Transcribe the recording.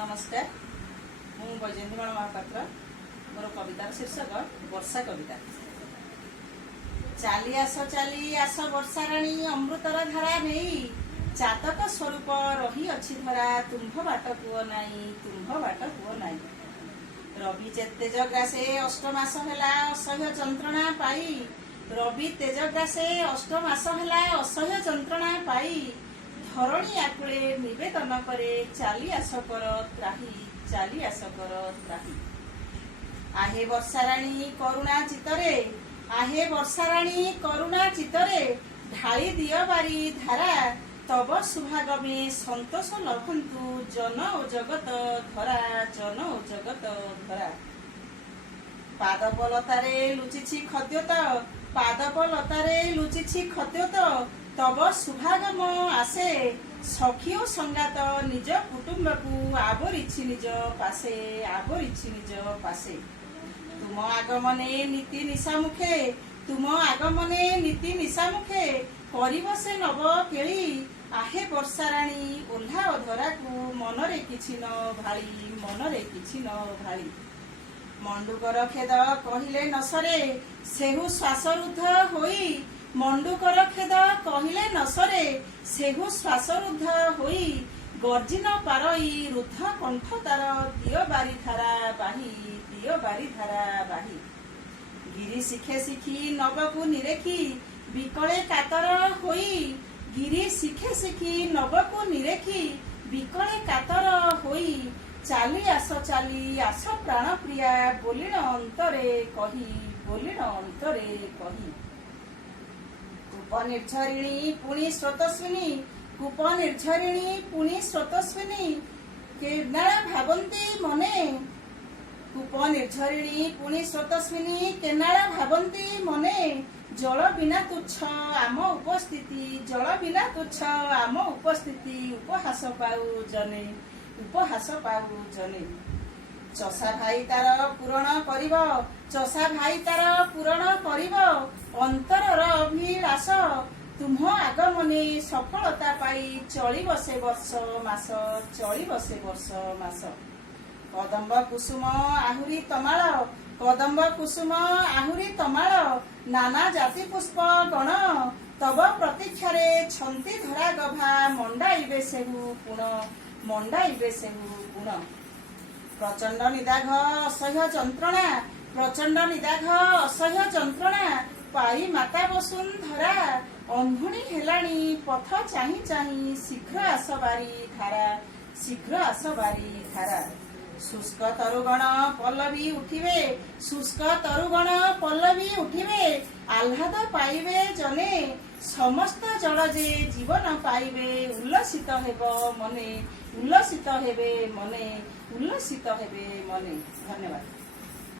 नमस्कार मु वैजयंतीमाल महापात्र मोर कवितार शीर्षक वर्षा कविता। चाली आस वर्षा राणी अमृतर धारा नहीं चातक स्वरूप रही अच्छी धरा तुम्भ बाट पुओ नाई रवि तेजग्रासे अष्टमास हेला असह्य जंत्रणा पाई रवि तेजग्रासे अष्टमास हेला असह्य जंत्रणा पाई धरणी आकुले निवेदन करे चाली आस कर त्राही आहे वर्षा राणी करुणा चितरे ढाली दियो बारी धारा तब सुभागमे संतोष लभंतु जन ओ जगत धरा पादपलतारे लुचिछि खद्योत तब सुभागम आसे सखियो संगात निज कुटुंब को आवरिछि निज पासे तुम आगमने नीति निशा मुखे करिब से नव केली आहे वर्षा राणी ओल्हा अधरा को मनरे किछि न भाली मंडुकर खेद कहिले न सरे सेहु श्वासरुद्ध होई मंडुकर खेद कहिले न सरे सेहु श्वासरुद्ध होई गर्जिन पारई रुद्ध कंठ तार दियो बारी धारा बाही गिरी शिखी नवकु निरेखी बिकले कातर होई गिरी शिखी नवकु निरेखी बिकले कातर होई चाली आस प्राण प्रिया बोलिण अंतरे कही कूपनिर्झरिणी पुणी स्रोतस्विनी केनाला भावंती मने जल बिना तुच्छ आम उपस्थिति उपहास पाऊ जने चषा भाई तार पूरण करिब अंतरर अभिलाष तुम आगमने सफलता पाई चलिब से वर्ष मास कदम्ब कुसुम आहुरी तमाल नाना जाति पुष्प गण तब प्रतीक्षारे छंती धरा गभा मंडाइबे सेहु गुण प्रचंड निदाघ असह्य जंत्रणा पाई माता वसुंधरा अंधुणी हेलाणी पथ चाही शीघ्र आसबारी धारा शुष्क तरुगण पल्लवी उठिबे आह्लाद पाइबे जने समस्त जल जे जीवन पाइबे उल्लसित हेबे मने धन्यवाद।